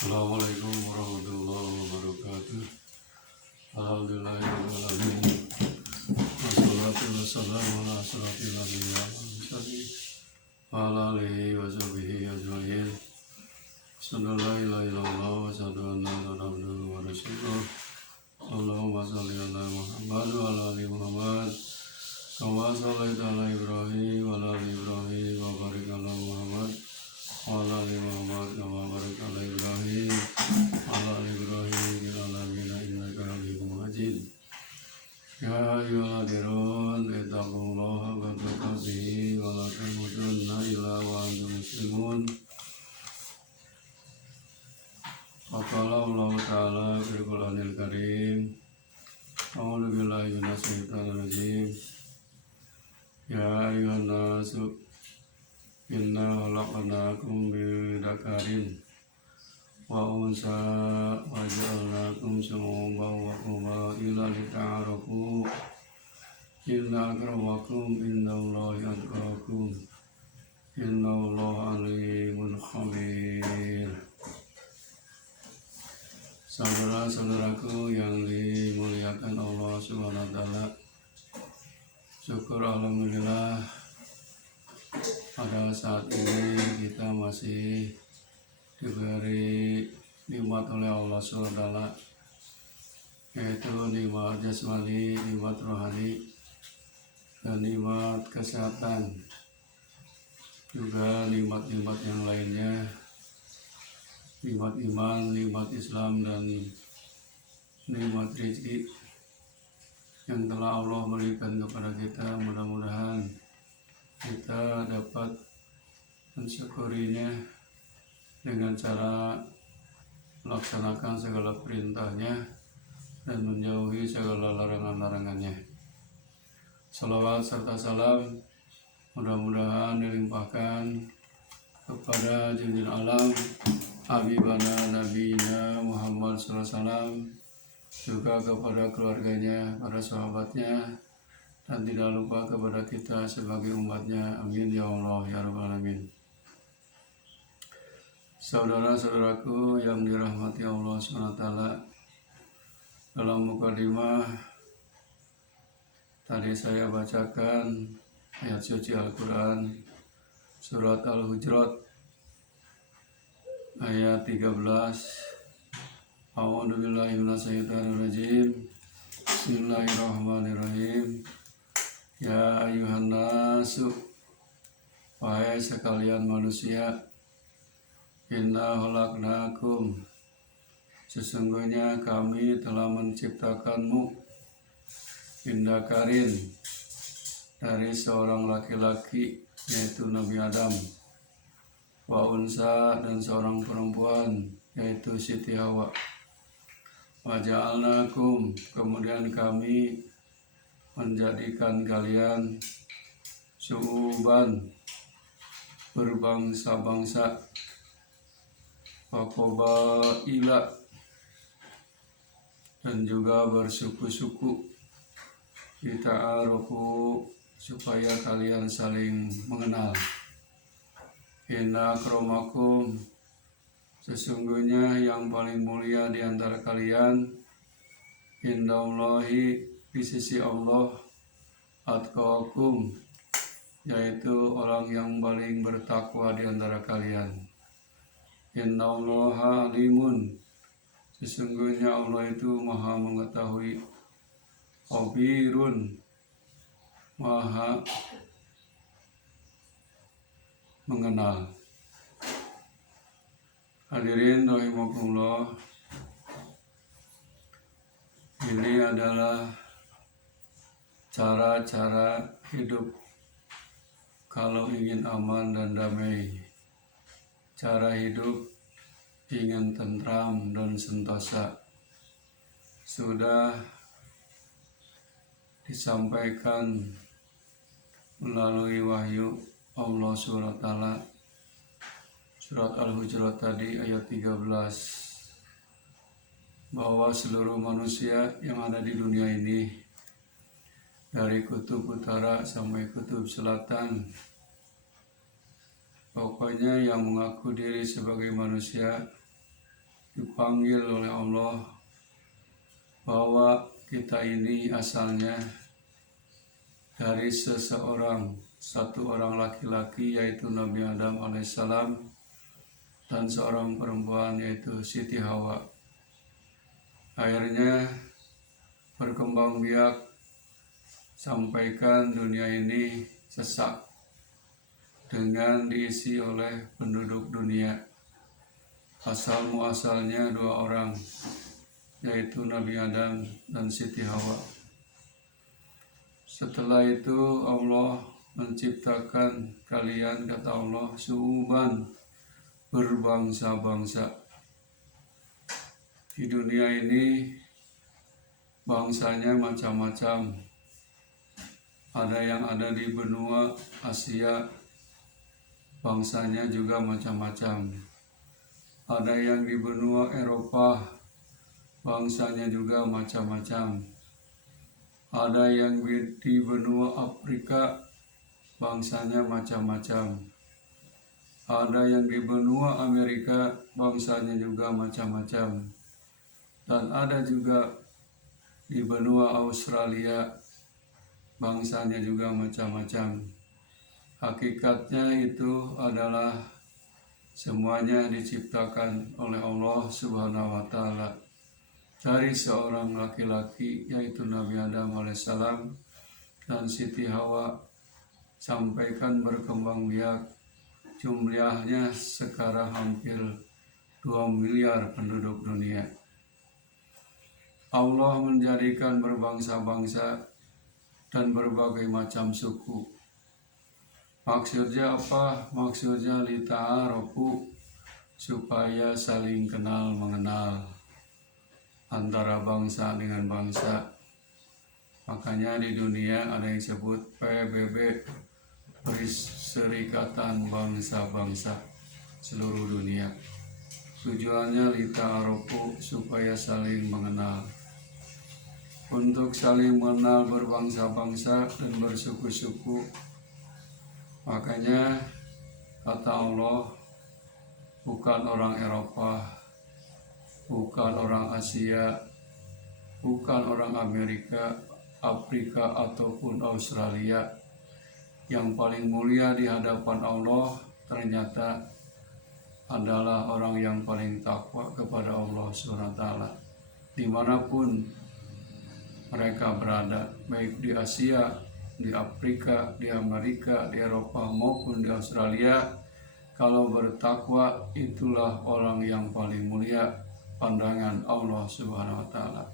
Assalamualaikum warahmatullahi wabarakatuh. Alhamdulillahirrahmanirrahim. Wassalatu wassalamu ala asyrafil anbiya'i wal mursalin wa ala alihi wa sahbihi ajma'in. Asyhadu an la ilaha illallah wa asyhadu anna Muhammadan abduhu wa rasuluh. Allahumma shalli ala Muhammad wa ala ali Muhammad kama shallaita ala Ibrahim wa ala ali Ibrahim wa barik ala Muhammad wa ala ali Muhammad kama barakta ala Ibrahim wa ala ali Ibrahim fil alamin innaka Hamidum Majid. Ya ayyuhalladzina ittaqullaha haqqa tuqatih wa la tamutunna illa wa antum muslimun. Qala Allah Ta'ala fil Qur'anil Karim. A'udzu billahi minasy syaithanir rajim. Ya ayyuhan nasu inna khalaqnakum min dzakarin wa unsa wa ja'alnakum syu'uban wa qabaila lita'arafu inna akramakum indallahi atqakum innallaha alimun khabir. Saudara-saudaraku yang dimuliakan Allah Subhanahu wa taala, syukur alhamdulillah pada saat ini kita masih diberi nikmat oleh Allah SWT, yaitu nikmat jasmani, nikmat rohani, dan nikmat kesehatan, juga nikmat-nikmat yang lainnya, nikmat iman, nikmat Islam, dan nikmat rezeki yang telah Allah berikan kepada kita. Mudah-mudahan kita dapat mensyukurinya dengan cara melaksanakan segala perintahnya dan menjauhi segala larangan-larangannya. Salawat serta salam mudah-mudahan dilimpahkan kepada junjungan alam Habibana Nabiina Muhammad SAW, juga kepada keluarganya, para sahabatnya, dan tidak lupa kepada kita sebagai umatnya. Amin ya Allah ya Rabbal Alamin. Saudara-saudaraku yang dirahmati Allah SWT, dalam mukadimah tadi saya bacakan ayat suci Al-Quran surat Al-Hujurat ayat 13. A'udzu billahi minasyaitonir rajim. Bismillahirrahmanirrahim. Ya ayuhan nasu, wahai sekalian manusia, inna khalaqnakum, sesungguhnya kami telah menciptakanmu, min dzakarin, dari seorang laki-laki yaitu Nabi Adam, wa unsa, dan seorang perempuan yaitu Siti Hawa, wa ja'alnakum, kemudian kami menjadikan kalian syu'uban, berbangsa-bangsa, wa qabaila, dan juga bersuku-suku, lita'arufu, supaya kalian saling mengenal. Inna akramakum, sesungguhnya yang paling mulia di antara kalian, indallahi, di sisi Allah, atqakum, yaitu orang yang paling bertakwa di antara kalian. Innallaha alimun, sesungguhnya Allah itu maha mengetahui, khabirun, maha mengenal. Hadirin rahimakumullah, ini adalah cara-cara hidup kalau ingin aman dan damai, cara hidup ingin tentram dan sentosa, sudah disampaikan melalui wahyu Allah SWT. Surat Al-Hujurat tadi ayat 13, bahwa seluruh manusia yang ada di dunia ini, dari kutub utara sampai kutub selatan, pokoknya yang mengaku diri sebagai manusia dipanggil oleh Allah bahwa kita ini asalnya dari satu orang laki-laki yaitu Nabi Adam alaihissalam dan seorang perempuan yaitu Siti Hawa. Akhirnya berkembang biak sampaikan dunia ini sesak dengan diisi oleh penduduk dunia. Asal muasalnya dua orang, yaitu Nabi Adam dan Siti Hawa. Setelah itu Allah menciptakan kalian, kata Allah, syu'uban, berbangsa-bangsa. Di dunia ini bangsanya macam-macam. Ada yang ada di benua Asia, bangsanya juga macam-macam. Ada yang di benua Eropa, bangsanya juga macam-macam. Ada yang di benua Afrika, bangsanya macam-macam. Ada yang di benua Amerika, bangsanya juga macam-macam. Dan ada juga di benua Australia, bangsanya juga macam-macam. Hakikatnya itu adalah semuanya diciptakan oleh Allah Subhanahu wa Ta'ala dari seorang laki-laki yaitu Nabi Adam alaihissalam dan Siti Hawa, sampaikan berkembang biak. Jumlahnya sekarang hampir 2 miliar penduduk dunia. Allah menjadikan berbangsa-bangsa dan berbagai macam suku. Maksudnya apa? Maksudnya lita'arofu, supaya saling kenal mengenal antara bangsa dengan bangsa. Makanya di dunia ada yang disebut PBB, Perserikatan Bangsa-Bangsa seluruh dunia. Tujuannya lita'arofu, supaya saling mengenal. Untuk saling mengenal berbangsa-bangsa dan bersuku-suku. Makanya kata Allah, bukan orang Eropa, bukan orang Asia, bukan orang Amerika, Afrika ataupun Australia. Yang paling mulia di hadapan Allah ternyata adalah orang yang paling takwa kepada Allah SWT. Dimanapun mereka berada, baik di Asia, di Afrika, di Amerika, di Eropa maupun di Australia, kalau bertakwa itulah orang yang paling mulia pandangan Allah Subhanahu wa Ta'ala.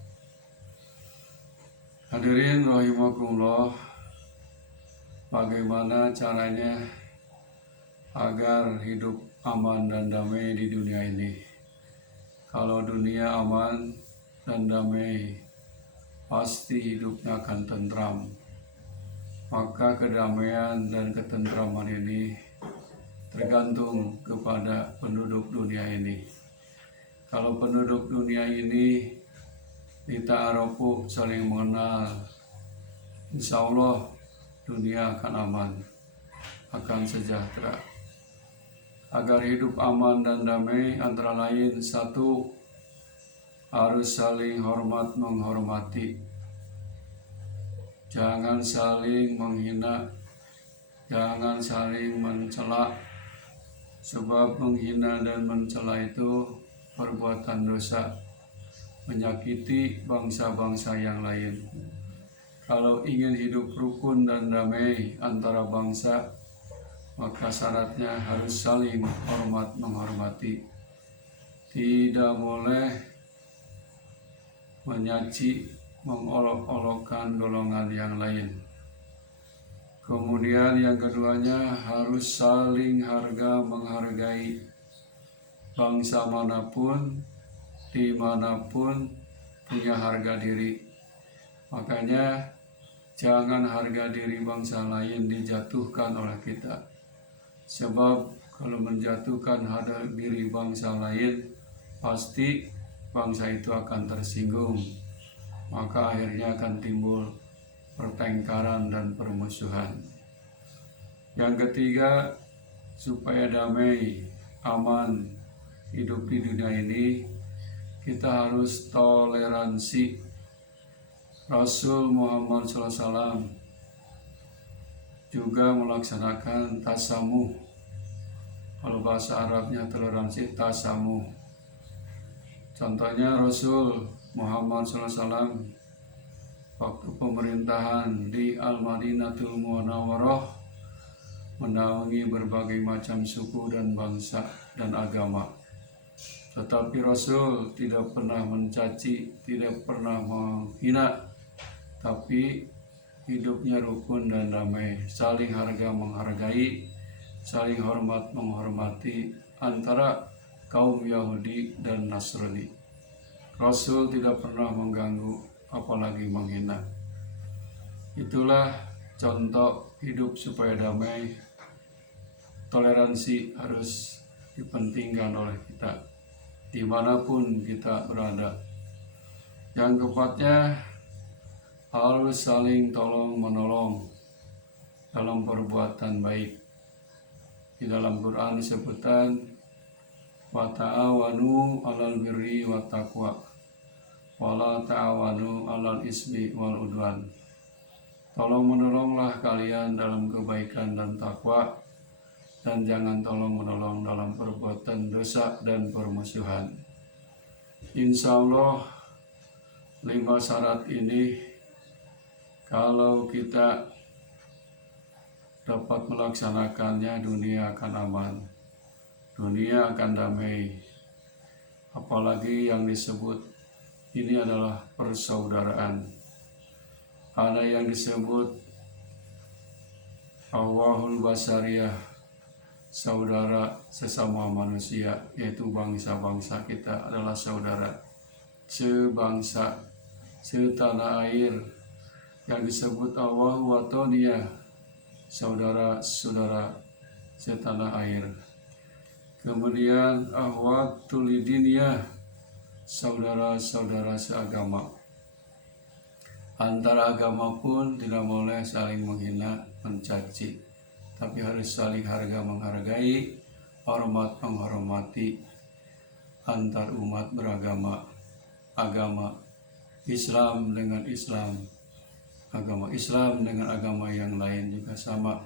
Hadirin rahimakumullah, bagaimana caranya agar hidup aman dan damai di dunia ini? Kalau dunia aman dan damai, pasti hidupnya akan tentram. Maka kedamaian dan ketentraman ini tergantung kepada penduduk dunia ini. Kalau penduduk dunia ini lita'arofu, saling mengenal, insya Allah dunia akan aman, akan sejahtera. Agar hidup aman dan damai, antara lain satu, harus saling hormat menghormati. Jangan saling menghina, jangan saling mencela, sebab menghina dan mencela itu perbuatan dosa, menyakiti bangsa-bangsa yang lain. Kalau ingin hidup rukun dan damai antara bangsa, maka syaratnya harus saling hormat menghormati. Tidak boleh menyaci, mengolok-olokkan golongan yang lain. Kemudian yang keduanya, harus saling harga menghargai. Bangsa manapun, dimanapun punya harga diri. Makanya jangan harga diri bangsa lain dijatuhkan oleh kita. Sebab kalau menjatuhkan harga diri bangsa lain, pasti bangsa itu akan tersinggung. Maka akhirnya akan timbul pertengkaran dan permusuhan. Yang ketiga, supaya damai, aman hidup di dunia ini, kita harus toleransi. Rasul Muhammad SAW juga melaksanakan tasamuh. Kalau bahasa Arabnya toleransi, tasamuh. Contohnya Rasul Muhammad SAW waktu pemerintahan di Al-Madinatul Munawwarah menaungi berbagai macam suku dan bangsa dan agama. Tetapi Rasul tidak pernah mencaci, tidak pernah menghina, tapi hidupnya rukun dan damai, saling harga menghargai, saling hormat menghormati antara kaum Yahudi dan Nasrani. Rasul tidak pernah mengganggu, apalagi menghina. Itulah contoh hidup supaya damai. Toleransi harus dipentingkan oleh kita dimanapun kita berada. Yang keempatnya, harus saling tolong menolong dalam perbuatan baik. Di dalam Quran disebutkan wa ta'awanu 'alal birri wat taqwa wa la ta'awanu 'alal ismi wal udwan. Tolong menolonglah kalian dalam kebaikan dan takwa, dan jangan tolong menolong dalam perbuatan dosa dan permusuhan. Insya Allah 5 syarat ini kalau kita dapat melaksanakannya, dunia akan aman, dunia akan damai. Apalagi yang disebut ini adalah persaudaraan. Ada yang disebut Awahul Basariyah, saudara sesama manusia, yaitu bangsa-bangsa kita adalah saudara sebangsa, setanah air. Yang disebut Awahu Watoniyah, saudara-saudara setanah air. Kemudian Ahwatul Diniyah, saudara-saudara seagama. Antara agama pun tidak boleh saling menghina, mencaci, tapi harus saling harga menghargai, hormat menghormati antar umat beragama. Agama Islam dengan Islam, agama Islam dengan agama yang lain juga sama,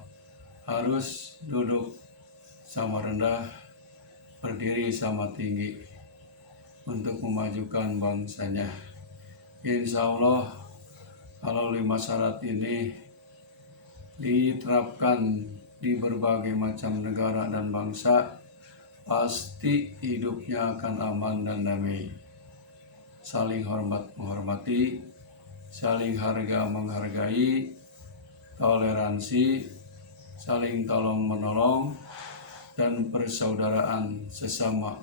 harus duduk sama rendah, berdiri sama tinggi untuk memajukan bangsanya. Insya Allah kalau 5 syarat ini diterapkan di berbagai macam negara dan bangsa, pasti hidupnya akan aman dan damai. Saling hormat menghormati, saling harga menghargai, toleransi, saling tolong menolong, dan persaudaraan sesama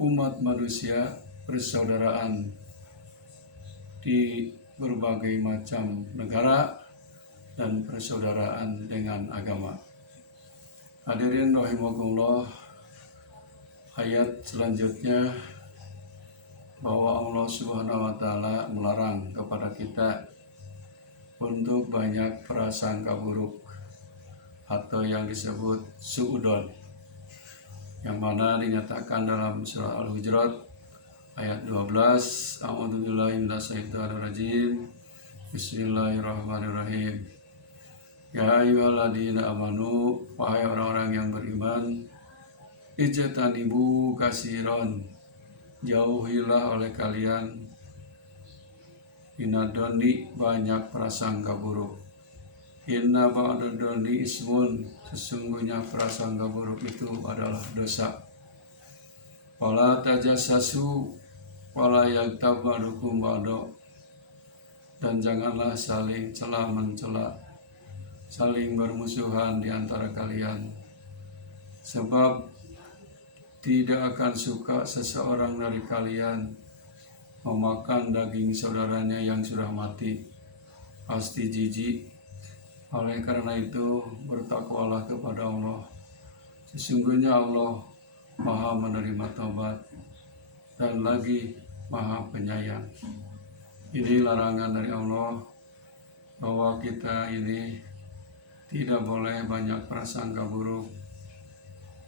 umat manusia, persaudaraan di berbagai macam negara, dan persaudaraan dengan agama. Hadirin rahimakumullah, ayat selanjutnya bahwa Allah Subhanahu wa taala melarang kepada kita untuk banyak prasangka buruk atau yang disebut suudzon, yang mana dinyatakan dalam surah Al-Hujurat ayat 12. A'udzubillahi minasyaitonirrajim. Bismillahirrahmanirrahim. Ya ayyuhalladzina amanu, wahai orang-orang yang beriman, ijtanibu katsiran, jauhilah oleh kalian minadoni, banyak prasangka buruk. Inna ba'dadoni ismun, sesungguhnya prasangka buruk itu adalah dosa. Wala tajassasu wala yaghtab ba'dukum ba'da, dan janganlah saling cela-mencela, saling bermusuhan di antara kalian, sebab tidak akan suka seseorang dari kalian memakan daging saudaranya yang sudah mati, pasti jijik. Oleh karena itu bertakwalah kepada Allah, sesungguhnya Allah Maha menerima taubat dan lagi Maha penyayang. Ini larangan dari Allah bahwa kita ini tidak boleh banyak prasangka buruk,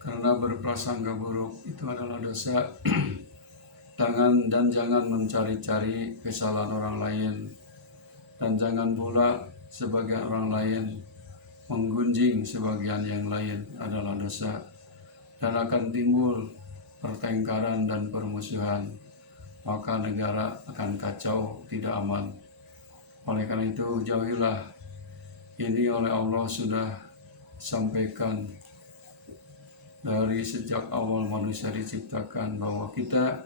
karena berprasangka buruk itu adalah dosa jangan mencari-cari kesalahan orang lain, dan jangan pula sebagian orang lain menggunjing sebagian yang lain adalah dosa, dan akan timbul pertengkaran dan permusuhan, maka negara akan kacau, tidak aman. Oleh karena itu jauhilah. Ini oleh Allah sudah sampaikan dari sejak awal manusia diciptakan, bahwa kita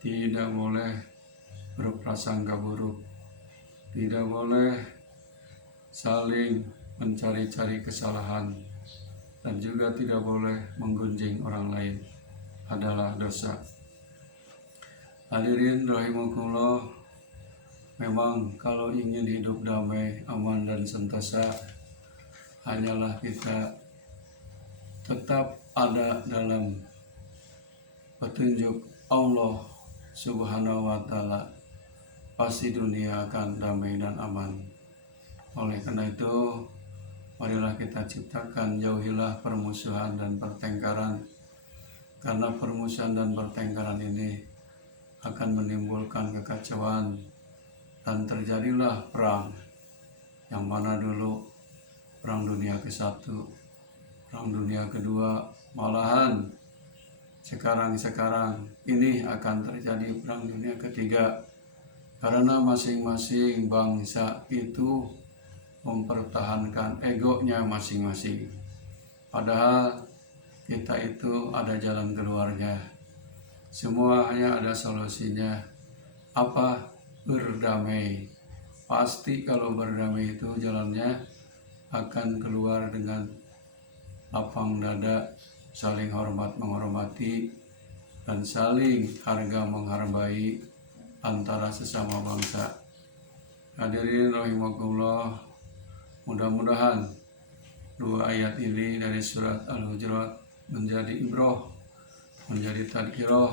tidak boleh berprasangka buruk, tidak boleh saling mencari-cari kesalahan, dan juga tidak boleh menggunjing orang lain, adalah dosa. Hadirin rahimakumullah, memang kalau ingin hidup damai, aman dan sentosa, hanyalah kita tetap ada dalam petunjuk Allah Subhanahu wa Ta'ala, pasti dunia akan damai dan aman. Oleh karena itu, marilah kita ciptakan, jauhilah permusuhan dan pertengkaran, karena permusuhan dan pertengkaran ini akan menimbulkan kekacauan, dan terjadilah perang, yang mana dulu perang dunia ke-1, perang dunia kedua, malahan sekarang ini akan terjadi perang dunia ketiga, karena masing-masing bangsa itu mempertahankan egonya masing-masing. Padahal kita itu ada jalan keluarnya. Semua hanya ada solusinya. Apa? Berdamai. Pasti kalau berdamai itu jalannya akan keluar dengan lapang dada, saling hormat menghormati, dan saling harga menghargai antara sesama bangsa. Hadirin rahimakumullah, mudah-mudahan 2 ayat ini dari surat Al-Hujurat menjadi ibrah, menjadi tadkirah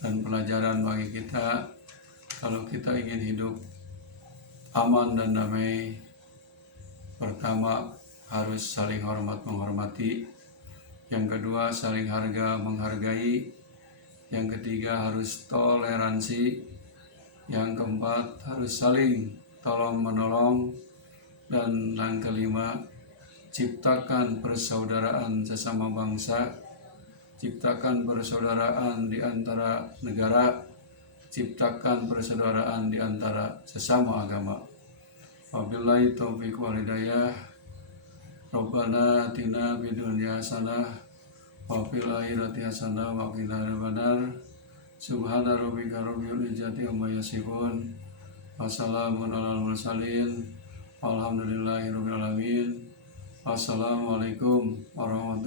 dan pelajaran bagi kita. Kalau kita ingin hidup aman dan damai, pertama harus saling hormat menghormati, yang kedua saling harga menghargai, yang ketiga harus toleransi, yang keempat harus saling tolong menolong, dan yang kelima ciptakan persaudaraan sesama bangsa, ciptakan persaudaraan di antara negara, ciptakan persaudaraan di antara sesama agama. Wabillahi taufiq wal hidayah. Rabbana atina fid dunya hasanah wa fil akhirati hasanah wa qina adzabannar. Subhana rabbika rabbil izzati amma yasifun. Wassalamun alal mursalin. Walhamdulillahi rabbil alamin. Wassalamualaikum warahmatullahi wabarakatuh.